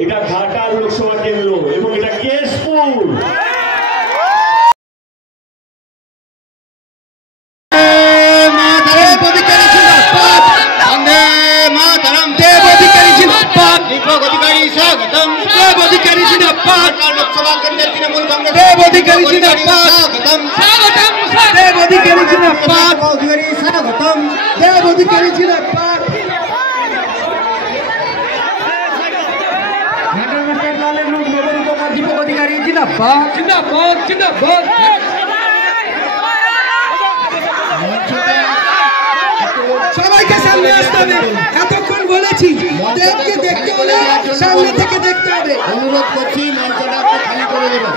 এটা ঘাটাল লোকসভা কেন্দ্র এবং এটা কেশপুর। সবাইকে সামনে আসতে হবে, এতক্ষণ বলেছি দেবকে দেখতে হলে সামনে থেকে দেখতে হবে। অনুরোধ করছি মঞ্চটা খালি করে দেবেন।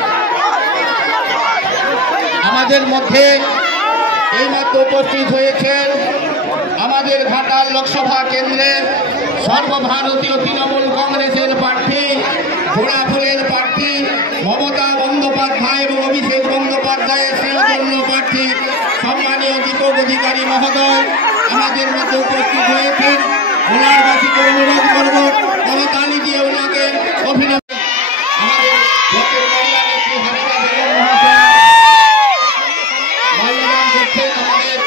আমাদের মধ্যে এইমাত্র উপস্থিত হয়েছেন আমাদের ঘাটাল লোকসভা কেন্দ্রের সর্বভারতীয় তৃণমূল কংগ্রেসের প্রার্থী, ঘোড়াফুলের প্রার্থী মমতা বন্দ্যোপাধ্যায় এবং অভিষেক বন্দ্যোপাধ্যায়ের স্নেহধন্য প্রার্থী সম্মানীয় দীপক অধিকারী মহোদয় আমাদের মধ্যে উপস্থিত হয়েছেন। ওনার বাসীকে অনুরোধ করব করতালি দিয়ে ওনাকে অভিনন্দন। আমাদের ভোটের মহিলা নেত্রী হাবিবা বেগম মহাশয় মাল্যদান করছেন আমাদের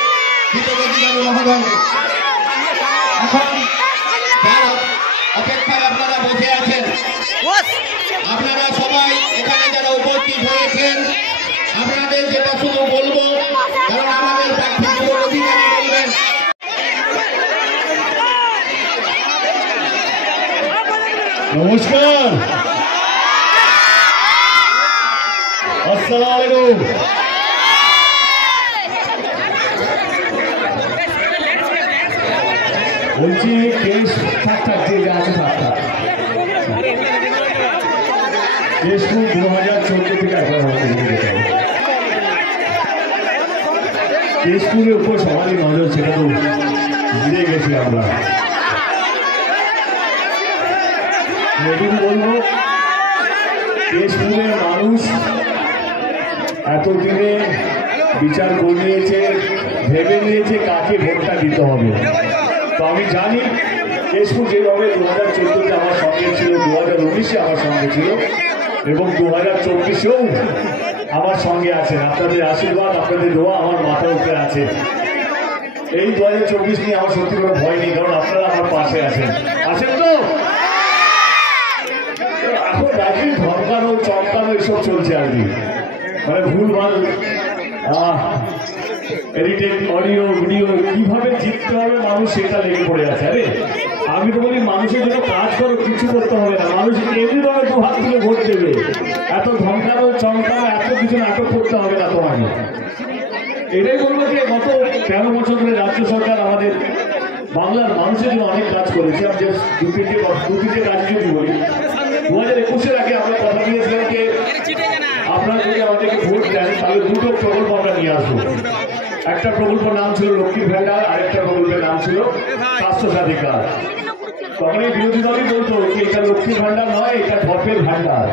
দীপক অধিকারী মহোদয়। এখন যারা অপেক্ষায় আপনারা বসে আছেন, আপনারা সবাই এখানে যারা উপস্থিত হয়েছেন, আপনাদের যেটা শুধু বলবো, কারণ আমাদের প্রার্থী দীপক অধিকারী বলবেন। নমস্কার, আসসালামু আলাইকুম। বলছি কেশ থাক যে আছে থাক কেশপুর 2014 থেকে এখন কেশপুরের উপর সবারই নজর, সেটা তো ঘিরে গেছি আমরা। এটুকু বলবো, কেশপুরের মানুষ এতদিনে বিচার করে নিয়েছে, ভেবে নিয়েছে কাকে ভোটটা দিতে হবে। তো আমি জানি কেশপুর যেভাবে 2014-তে আমার সঙ্গে ছিল, 2019-এ আমার সঙ্গে ছিল এবং 2024-এও আমার সঙ্গে আছেন। আপনাদের আশীর্বাদ, আপনাদের দোয়া আমার মাথার উপরে আছে। এই 2024 নিয়ে আমার সত্যি কোনো ভয় নেই, কারণ আপনারা আমার পাশে আছেন তো। এখন রাজনীতি ধমকানো চমকানো এসব চলছে আর কি, মানে ভুলভাল এডিটেড অডিও ভিডিও কিভাবে জিততে হবে মানুষ সেটা লেগে পড়ে আছে। আরে আমি তো বলি মানুষের জন্য কাজ করো, কিছু করতে হবে না, মানুষ এমনি ভাবে 2 হাত তুলে ভোট দেবে। এত ধমকানো চমকানো এত কিছু নাটক করতে হবে না তোমাকে। এটাই বলবো যে গত 13 বছর ধরে রাজ্য সরকার আমাদের বাংলার মানুষের জন্য অনেক কাজ করেছে। আমি যে দুটিতে কাজ যদি বলি, 2021-এর আগে আমরা কথা দিয়েছিলাম যে আপনারা যদি আমাদেরকে ভোট দেন তাহলে 2টো প্রকল্প আমরা নিয়ে আসবো। একটা প্রকল্পের নাম ছিল লক্ষ্মীর ভান্ডার, আরেকটা প্রকল্পের নাম ছিল স্বাস্থ্যসাথী কার্ড। তখন এই বিরোধী দলই বলতো যে এটা লক্ষ্মীর ভান্ডার নয়, এটা ঢপের ভান্ডার,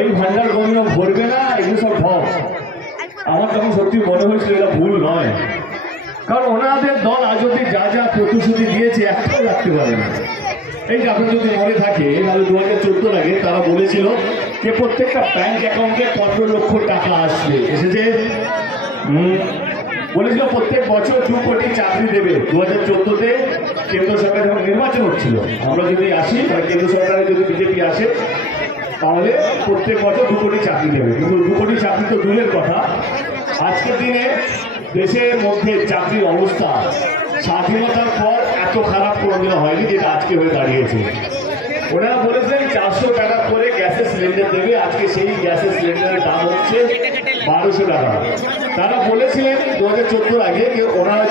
এই ভান্ডার কোনো ভরবে না, এগুলো সব ঢপ। আমার তখন সত্যি মনে হয়েছিল এটা ভুল নয়, কারণ ওনাদের দল আজ অব্দি যা যা প্রতিশ্রুতি দিয়েছে একটাও রাখতে পারে না। এই যে আপনার যদি মনে থাকে, তাহলে 2014 আগে তারা বলেছিল যে প্রত্যেকটা ব্যাংক অ্যাকাউন্টে 15 লক্ষ টাকা আসবে, এসেছে। বলেছিল প্রত্যেক বছর 2 কোটি চাকরি দেবে। 2014-তে কেন্দ্র সরকার যখন নির্বাচন হচ্ছিল, আমরা যদি আসি বা কেন্দ্র সরকারে যদি বিজেপি আসে, তাহলে প্রত্যেক বছর 2 কোটি চাকরি দেবে। কিন্তু 2 কোটি চাকরি তো দূরের কথা, আজকের দিনে দেশের মধ্যে চাকরির অবস্থা স্বাধীনতার পর এত খারাপ কোনোদিন হয়নি যেটা আজকে হয়ে দাঁড়িয়েছে। ওনারা বলেছেন 400 টাকা করে গ্যাসের সিলিন্ডার দেবে, আজকে সেই গ্যাসের সিলিন্ডারের দাম হচ্ছে 1200 টাকা। তারা বলেছিলেন 2014 আগে যে ওনারা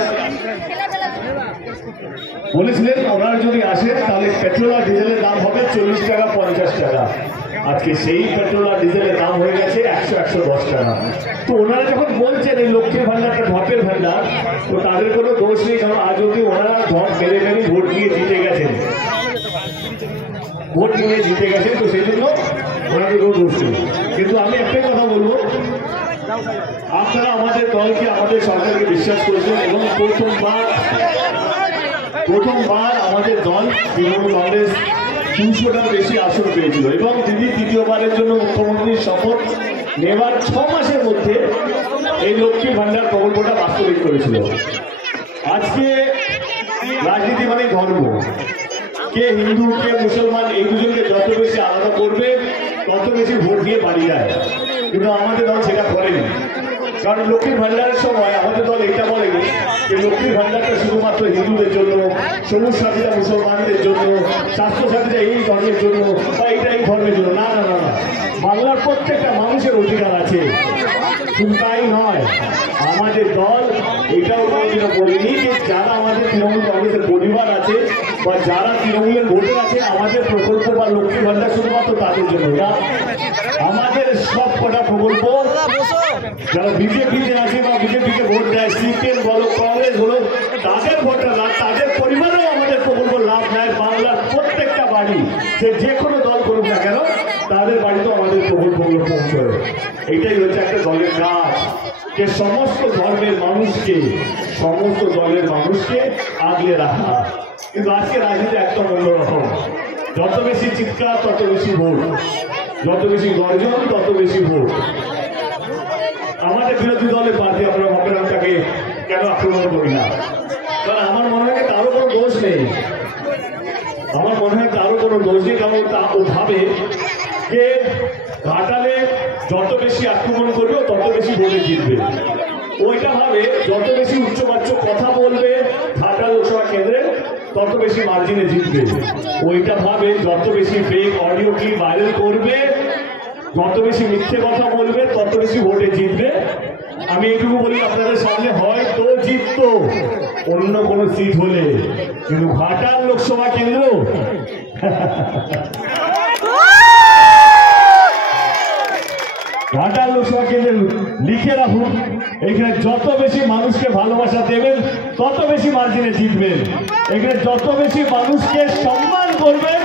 যদি আসেন তাহলে পেট্রোল আর ডিজেলের দাম হবে 40 টাকা 50 টাকা। আজকে সেই পেট্রোল আর ডিজেলের দাম হয়ে গেছে 100-110 টাকা। তো ওনারা যখন বলছেন এই লক্ষ্মীর ভান্ডারটা ঢপের ভান্ডার, তো তাদের কোনো দোষ নেই, কারণ আজ অব্দি ওনারা ঢপ মেরে ভোট দিয়ে জিতে গেছেন, তো সেই জন্য ওনাদের কোনো দোষ নেই। কিন্তু আমি একটাই কথা বলবো, আপনারা আমাদের দলকে, আমাদের সরকারকে বিশ্বাস করেছেন এবং প্রথমবার আমাদের দল তৃণমূল কংগ্রেস 200টার বেশি আসন পেয়েছিল এবং দিদি তৃতীয়বারের জন্য মুখ্যমন্ত্রীর শপথ নেবার 6 মাসের মধ্যে এই লক্ষ্মী ভান্ডার প্রকল্পটা বাস্তবায়িত করেছিল। আজকে রাজনীতি মানে ধর্ম, কে হিন্দু কে মুসলমান এই দুজনকে যত বেশি আলাদা করবে তত বেশি ভোট দিয়ে বাড়ি যায়, কিন্তু আমাদের দল সেটা করেনি। কারণ লক্ষ্মীর ভান্ডারের সময় আমাদের দল এটা বলেনি যে লক্ষ্মীর ভান্ডারটা শুধুমাত্র হিন্দুদের জন্য, সবুজ সাথীরা মুসলমানদের জন্য, স্বাস্থ্য সাথীরা এই ধর্মের জন্য বা এটা এই ধর্মের জন্য। না না না না, বাংলার প্রত্যেকটা মানুষের অধিকার আছে। শুধু তাই নয়, আমাদের দল এটাও কোনোদিনও বলেনি যে যারা আমাদের তৃণমূল কংগ্রেসের পরিবার আছে বা যারা তৃণমূলের ভোটার আছে আমাদের প্রকল্প বা লক্ষ্মী ভান্ডার শুধুমাত্র তাদের জন্য না। আমাদের সব কটা প্রকল্প যারা বিজেপিতে আছে বা বিজেপিকে ভোট দেয়, সিপিএম বলো কংগ্রেস বলো, তাদের ভোটার না তাদের পরিবারেও আমাদের প্রকল্প লাভ নেয়। বাংলার প্রত্যেকটা বাড়ি সে যে কোনো দল করুক না কেন তাদের বাড়িতেও আমাদের প্রকল্পগুলো পৌঁছয়। এইটাই হচ্ছে একটা দলের কাজ, যে সমস্ত ধর্মের মানুষকে আগলে রাখা। কিন্তু আজকে রাজনীতি একদম অন্যরকম, যত বেশি চিৎকার তত বেশি ভোট, যত বেশি গর্জন তত বেশি ভোট। আমাদের বিরোধী দলের প্রার্থী আমরা মকরামটাকে কেন আক্রমণ করি না? কারণ আমার মনে হয় তারও কোনো দোষ নেই, কারণ ও ভাবে যে ঘাটালে যত বেশি আক্রমণ করবে তত বেশি ভোটে জিতবে। ওইটা ভাবে যত বেশি উচ্চবাচ্য কথা বলবে ঘাটাল লোকসভা কেন্দ্রে তত বেশি মার্জিনে জিতবে। ওইটা ভাবে যত বেশি ফেক অডিও ক্লিপ ভাইরাল করবে, যত বেশি মিথ্যে কথা বলবে তত বেশি ভোটে জিতবে। আমি এইটুকু বলি আপনাদের সামনে, হয়তো জিততো অন্য কোনো সিট হলে, কিন্তু ঘাটাল লোকসভা কেন্দ্র ঘাটাল লোকসভা কেন্দ্রে লিখে রাখুন, এখানে যত বেশি মানুষকে ভালোবাসা দেবেন তত বেশি মার্জিনে জিতবেন। এখানে যত বেশি মানুষকে সম্মান করবেন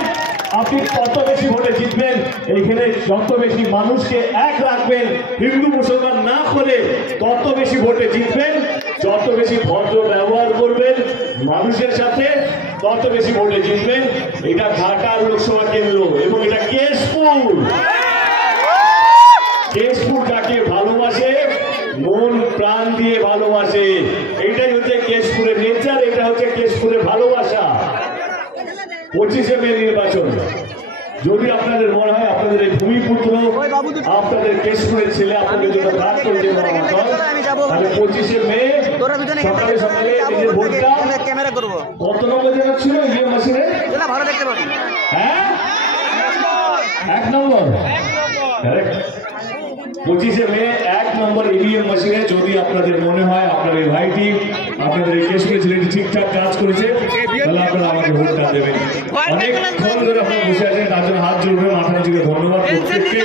আপনি তত বেশি ভোটে জিতবেন। এখানে যত বেশি মানুষকে এক রাখবেন, হিন্দু মুসলমান না করে তত বেশি ভোটে জিতবেন। যত বেশি ভদ্র ব্যবহার করবেন মানুষের সাথে তত বেশি ভোটে জিতবেন। এটা ঘাটাল লোকসভা কেন্দ্র এবং এটা কেশপুর যাকে ভালোবাসে মন প্রাণ দিয়ে ভালোবাসে, এটাই হচ্ছে কেশপুরের নেচার, এটা হচ্ছে কেশপুরের ভালোবাসা। 25শে মে নির্বাচন, যদি আপনাদের মনে হয় আপনাদের এই ভূমিপুত্র আপনাদের কেশপুরের ছেলে আপনাদের জন্য কাজ করেছে তাহলে 25শে মে সকালে সকালে নিজের ভোটটা কত নম্বর জায়গা ছিল ইভিএম মেশিনে? হ্যাঁ 1 নম্বর। 25শে মে 1 নম্বর ইভিএম মেশিনে যদি আপনাদের মনে হয় আপনার এই ভাইটি আপনাদের এই কেশপুরের ছেলেটি ঠিকঠাক কাজ করেছে তাহলে আপনারা আমাকে ভোটটা দেবেন। অনেকক্ষণ ধরে আপনারা বসে আছেন, তার জন্য হাত জোড়বে, মাথা নিচে ধন্যবাদ প্রত্যেককে।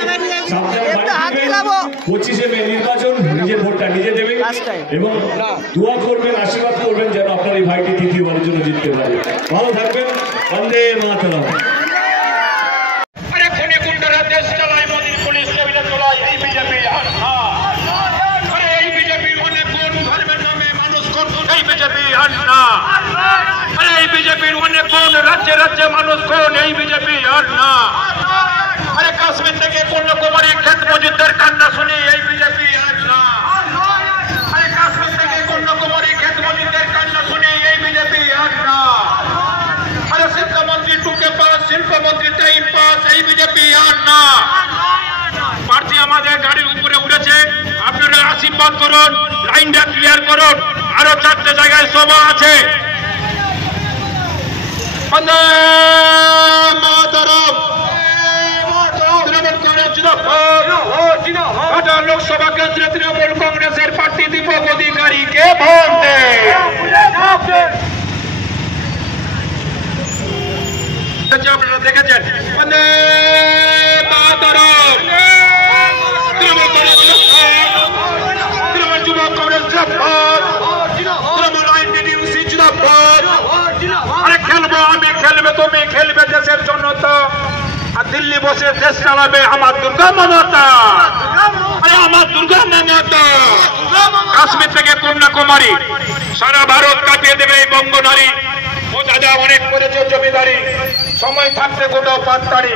25শে মে নির্বাচন, নিজের ভোটটা নিজে দেবেন এবং দোয়া করবেন, আশীর্বাদ করবেন যেন আপনার এই ভাইটি তৃতীয়বারের জন্য জিততে পারে। ভালো থাকবেন, বন্দে মাতরম। বিজেপির অনেক কোন রাজ্যে রাজ্যে মানুষ কোন এই বিজেপি আর না। আরে কাশ্মীর থেকে কন্যাকুমারী ক্ষেত মজুরদের কান্না শুনি এই বিজেপি আর না। আরে কাশ্মীর থেকে কন্যাকুমারী ক্ষেত মজুরদের কান্না শুনি এই বিজেপি আর না। আরে শিল্পমন্ত্রী টুকে পাস, শিল্পমন্ত্রী টাইম পাস, এই বিজেপি আর না। প্রার্থী আমাদের গাড়ির উপরে উঠেছে, আপনারা আশীর্বাদ করুন, লাইনটা ক্লিয়ার করুন। আরো 4টে জায়গায় সভা আছে। বন্দে মাতরম। তৃণমূল কংগ্রেস জিন্দাবাদ। লোকসভা কেন্দ্রে তৃণমূল কংগ্রেসের প্রার্থী দীপক অধিকারীকে ভোট দেন। আপনারা দেখেছেন বন্দে মাতরম। তৃণমূল যুবক কংগ্রেস জিন্দাবাদ। তৃণমূল আইনজীবী জিন্দাবাদ। আরে খেলবো আমি, খেলবে তুমি, খেলবে দেশের জনতা, আর দিল্লি বসে দেশ চালাবে আমার দুর্গা মমতা। আরে আমার দুর্গা মমতা। কাশ্মীর থেকে কন্যাকুমারী সারা ভারত কাঁপিয়ে দেবে এই বঙ্গ নারী। ও দাদা অনেক করেছে জমিদারি, সময় থাকতে গোটাও পাত্তারি।